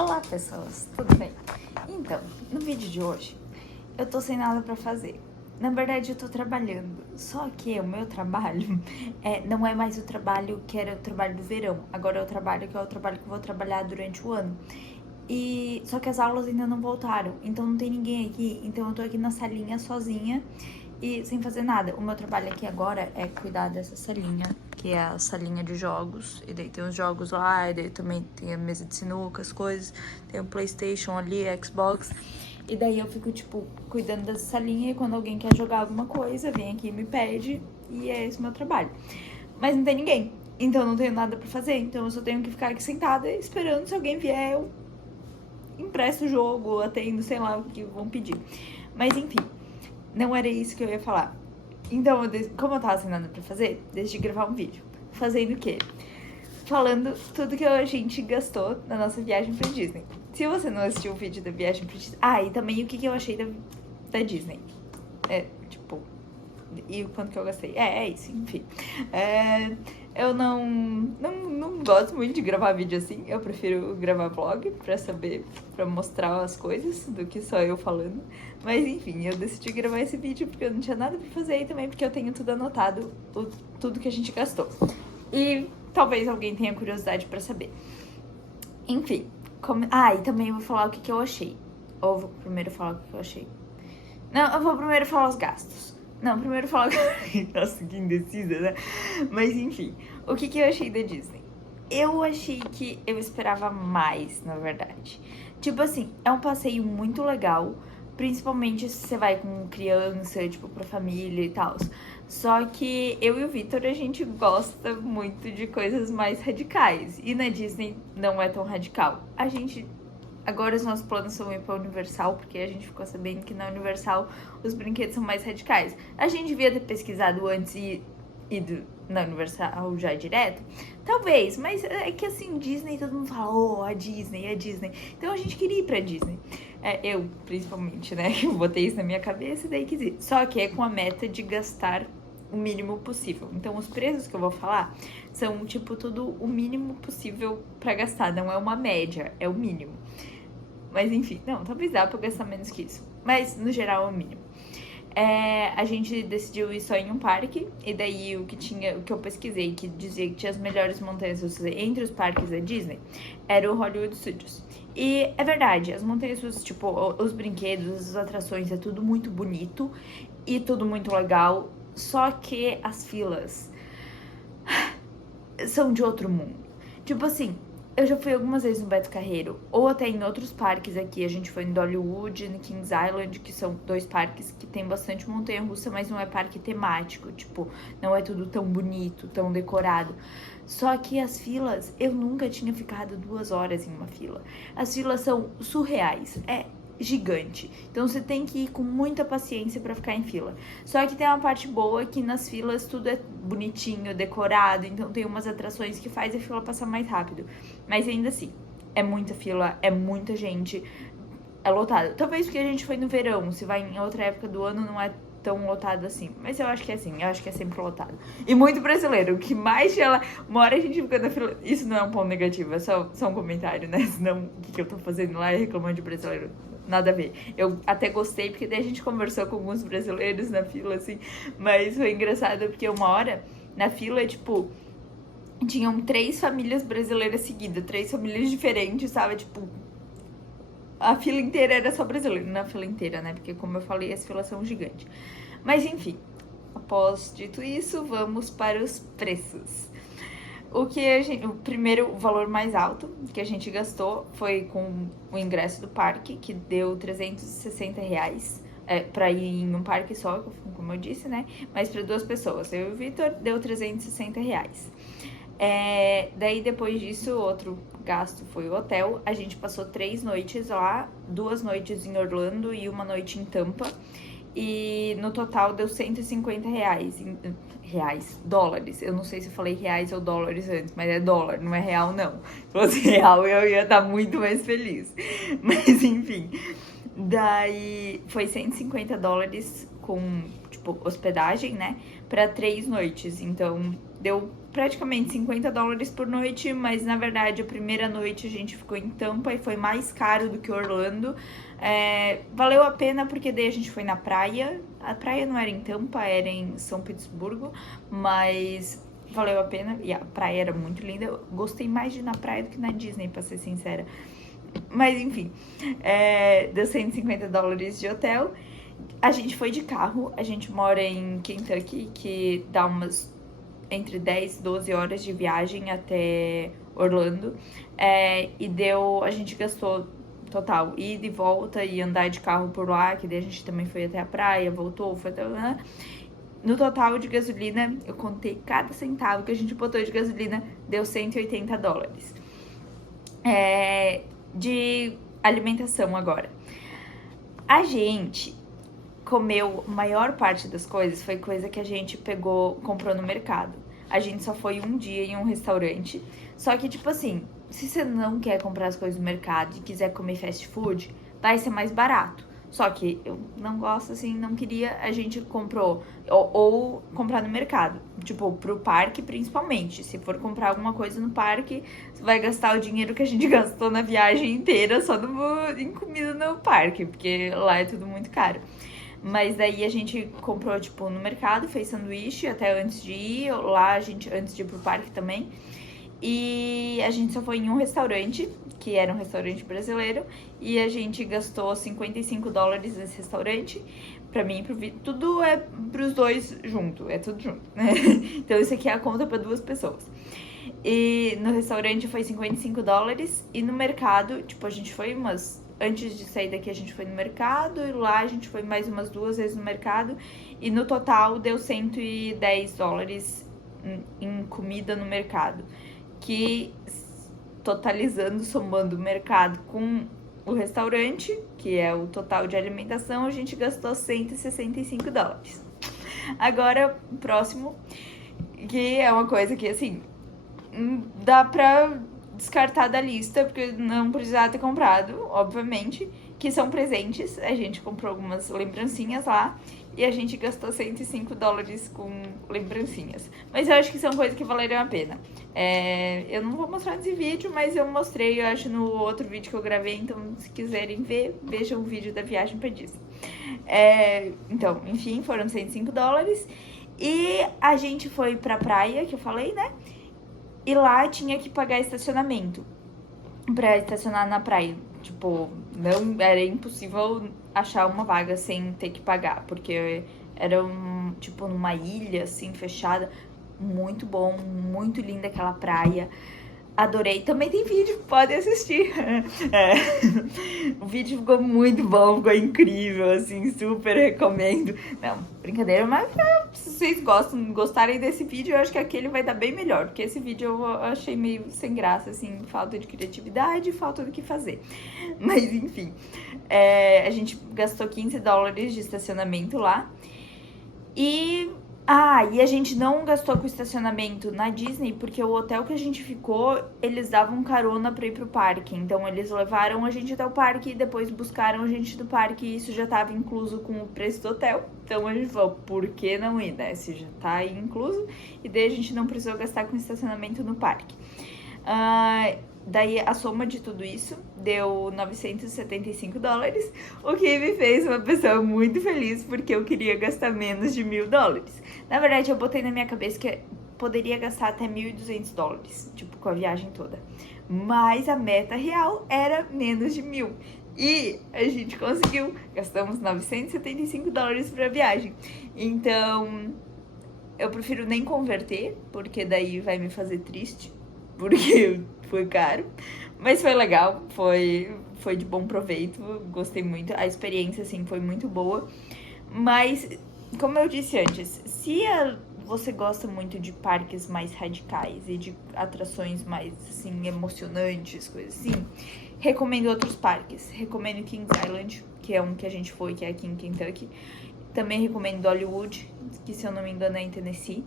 Olá pessoas, tudo bem? Então, no vídeo de hoje, eu tô sem nada pra fazer. Na verdade, eu tô trabalhando, só que o meu trabalho não é mais o trabalho que era o trabalho do verão. Agora é o trabalho que é o trabalho que eu vou trabalhar durante o ano. Só que as aulas ainda não voltaram, então não tem ninguém aqui. Então eu tô aqui na salinha sozinha e sem fazer nada. O meu trabalho aqui agora é cuidar dessa salinha, que é a salinha de jogos. E daí tem os jogos lá, e daí também tem a mesa de sinuca, as coisas. Tem o PlayStation ali, Xbox. E daí eu fico, tipo, cuidando dessa salinha. E quando alguém quer jogar alguma coisa, vem aqui e me pede. E é esse o meu trabalho. Mas não tem ninguém, então eu não tenho nada pra fazer. Então eu só tenho que ficar aqui sentada esperando. Se alguém vier, eu empresto o jogo, atendo, sei lá o que vão pedir. Mas enfim, não era isso que eu ia falar. Então, como eu tava sem nada pra fazer, decidi gravar um vídeo. Fazendo o quê? Falando tudo que a gente gastou na nossa viagem pra Disney. Se você não assistiu o vídeo da viagem pra Disney... e também o que eu achei da Disney. E o quanto que eu gastei. É isso, enfim. Eu não gosto muito de gravar vídeo assim. Eu prefiro gravar vlog pra mostrar as coisas do que só eu falando. Mas enfim, eu decidi gravar esse vídeo porque eu não tinha nada pra fazer e também porque eu tenho tudo anotado, tudo que a gente gastou. E talvez alguém tenha curiosidade pra saber. Enfim, e também eu vou falar o que eu achei. Ou vou primeiro falar o que eu achei? Não, eu vou primeiro falar os gastos. Não, primeiro falar... Nossa, que indecisa, né? Mas enfim, o que eu achei da Disney? Eu achei que eu esperava mais, na verdade. Tipo assim, é um passeio muito legal, principalmente se você vai com criança, tipo, pra família e tal. Só que eu e o Vitor, a gente gosta muito de coisas mais radicais. E na Disney não é tão radical. Agora os nossos planos são ir pra Universal, porque a gente ficou sabendo que na Universal os brinquedos são mais radicais. A gente devia ter pesquisado antes e ido na Universal já direto? Talvez, mas é que assim, Disney, todo mundo fala, a Disney, a Disney. Então a gente queria ir pra Disney. Eu, principalmente, né? Eu botei isso na minha cabeça e daí quis ir. Só que é com a meta de gastar o mínimo possível. Então os preços que eu vou falar são, tipo, tudo o mínimo possível pra gastar. Não é uma média, é o mínimo. Mas enfim, não, talvez dá pra gastar menos que isso. Mas no geral é o mínimo. A gente decidiu ir só em um parque. E daí o que eu pesquisei, que dizia que tinha as melhores montanhas russas entre os parques da Disney, era o Hollywood Studios. E é verdade, as montanhas russas, tipo, os brinquedos, as atrações, é tudo muito bonito e tudo muito legal. Só que as filas são de outro mundo. Tipo assim, eu já fui algumas vezes no Beto Carreiro, ou até em outros parques aqui. A gente foi em Dollywood, no Kings Island, que são 2 parques que tem bastante montanha-russa, mas não é parque temático, tipo, não é tudo tão bonito, tão decorado. Só que as filas, eu nunca tinha ficado 2 horas em uma fila. As filas são surreais, gigante. Então você tem que ir com muita paciência pra ficar em fila. Só que tem uma parte boa que nas filas tudo é bonitinho, decorado, então tem umas atrações que faz a fila passar mais rápido. Mas ainda assim, é muita fila, é muita gente, é lotado. Talvez porque a gente foi no verão, se vai em outra época do ano não é tão lotado assim. Mas eu acho que é assim, eu acho que é sempre lotado. E muito brasileiro, o que mais ela... Uma hora a gente fica na fila... Isso não é um ponto negativo, é só um comentário, né? Senão, o que eu tô fazendo lá é reclamando de brasileiro. Nada a ver. Eu até gostei, porque daí a gente conversou com alguns brasileiros na fila, assim. Mas foi engraçado, porque uma hora, na fila, tipo... Tinham 3 famílias brasileiras seguidas. 3 famílias diferentes, sabe? Tipo... A fila inteira era só brasileiro. Não a fila inteira, né? Porque, como eu falei, as filas são gigantes. Mas, enfim. Após dito isso, vamos para os preços. O primeiro valor mais alto que a gente gastou foi com o ingresso do parque, que deu R$360 pra ir em um parque só, como eu disse, né? Mas para 2 pessoas, eu e o Vitor, deu R$360. Daí depois disso, outro gasto foi o hotel. A gente passou 3 noites lá, 2 noites em Orlando e 1 noite em Tampa. E no total deu R$150. Dólares. Eu não sei se eu falei reais ou dólares antes, mas é dólar, não é real não. Se fosse real eu ia estar muito mais feliz. Mas enfim, daí foi $150 com, tipo, hospedagem, né, pra 3 noites. Então deu praticamente $50 por noite, mas na verdade a primeira noite a gente ficou em Tampa e foi mais caro do que Orlando. Valeu a pena porque daí a gente foi na praia. A praia não era em Tampa, era em São Petersburgo, mas valeu a pena e a praia era muito linda. Eu gostei mais de ir na praia do que na Disney, pra ser sincera. Mas enfim, deu $150 de hotel. A gente foi de carro, a gente mora em Kentucky, que dá umas entre 10 e 12 horas de viagem até Orlando. A gente gastou total ida e volta e andar de carro por lá, que daí a gente também foi até a praia, voltou, foi até lá. No total de gasolina, eu contei cada centavo que a gente botou de gasolina, deu $180. De alimentação agora. A gente comeu, a maior parte das coisas foi coisa que a gente comprou no mercado. A gente só foi um dia em um restaurante. Só que, tipo assim, se você não quer comprar as coisas no mercado e quiser comer fast food, vai ser mais barato. Só que eu não gosto, assim, não queria, a gente comprou, ou comprar no mercado, tipo, pro parque principalmente. Se for comprar alguma coisa no parque, você vai gastar o dinheiro que a gente gastou na viagem inteira só em comida no parque, porque lá é tudo muito caro. Mas daí a gente comprou, tipo, no mercado, fez sanduíche até antes de ir, lá antes de ir pro parque também. E a gente só foi em um restaurante, que era um restaurante brasileiro, e a gente gastou $55 nesse restaurante, pra mim e pro Vitor. Tudo é pros dois junto, é tudo junto, né? Então isso aqui é a conta pra 2 pessoas. E no restaurante foi $55, e no mercado, tipo, a gente foi antes de sair daqui a gente foi no mercado, e lá a gente foi mais umas 2 vezes no mercado, e no total deu $110 em comida no mercado, que totalizando, somando o mercado com o restaurante, que é o total de alimentação, a gente gastou $165. Agora, o próximo, que é uma coisa que, assim, dá pra descartar da lista, porque não precisava ter comprado, obviamente, que são presentes. A gente comprou algumas lembrancinhas lá e a gente gastou $105 com lembrancinhas. Mas eu acho que são coisas que valeriam a pena. Eu não vou mostrar nesse vídeo, mas eu mostrei, eu acho, no outro vídeo que eu gravei, então se quiserem ver, vejam o vídeo da viagem pra Disney. Então, enfim, foram $105. E a gente foi pra praia, que eu falei, né? E lá tinha que pagar estacionamento pra estacionar na praia. Tipo, não era impossível achar uma vaga sem ter que pagar, porque era tipo numa ilha assim fechada. Muito bom, muito linda aquela praia. Adorei. Também tem vídeo, podem assistir. O vídeo ficou muito bom, ficou incrível, assim, super recomendo. Não, brincadeira, mas se vocês gostarem desse vídeo, eu acho que aquele vai dar bem melhor, porque esse vídeo eu achei meio sem graça, assim, falta de criatividade, falta do que fazer. Mas, enfim, a gente gastou $15 de estacionamento lá. E a gente não gastou com estacionamento na Disney, porque o hotel que a gente ficou, eles davam carona pra ir pro parque. Então, eles levaram a gente até o parque e depois buscaram a gente do parque, e isso já tava incluso com o preço do hotel. Então, a gente falou, por que não ir, né? Se já tá aí incluso, e daí a gente não precisou gastar com estacionamento no parque. Daí a soma de tudo isso deu $975, o que me fez uma pessoa muito feliz, porque eu queria gastar menos de $1.000. Na verdade, eu botei na minha cabeça que poderia gastar até $1.200, tipo, com a viagem toda. Mas a meta real era menos de 1.000. E a gente conseguiu, gastamos $975 pra viagem. Então, eu prefiro nem converter, porque daí vai me fazer triste, porque foi caro, mas foi legal, foi de bom proveito, gostei muito, a experiência, assim, foi muito boa. Mas, como eu disse antes, se você gosta muito de parques mais radicais e de atrações mais, assim, emocionantes, coisas assim, recomendo outros parques. Recomendo Kings Island, que é um que a gente foi, que é aqui em Kentucky. Também recomendo Dollywood, que, se eu não me engano, é em Tennessee.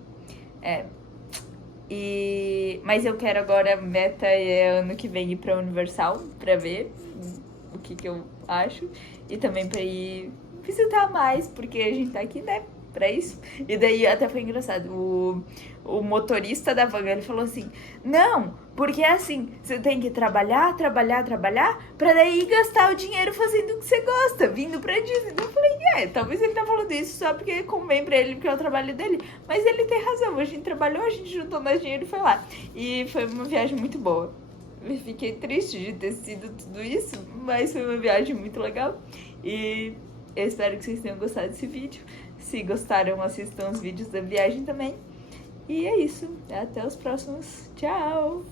Mas eu quero agora, a meta é ano que vem ir pra Universal, pra ver o que eu acho. E também pra ir visitar mais, porque a gente tá aqui, né, pra isso. E daí até foi engraçado, o motorista da van, ele falou assim, não, porque é assim, você tem que trabalhar, pra daí gastar o dinheiro fazendo o que você gosta, vindo pra Disney. Então eu falei, talvez ele tá falando isso só porque convém pra ele, porque é o trabalho dele, mas ele tem razão, a gente trabalhou, a gente juntou mais dinheiro e foi lá. E foi uma viagem muito boa. Eu fiquei triste de ter sido tudo isso, mas foi uma viagem muito legal. E eu espero que vocês tenham gostado desse vídeo. Se gostaram, assistam os vídeos da viagem também. E é isso. Até os próximos. Tchau!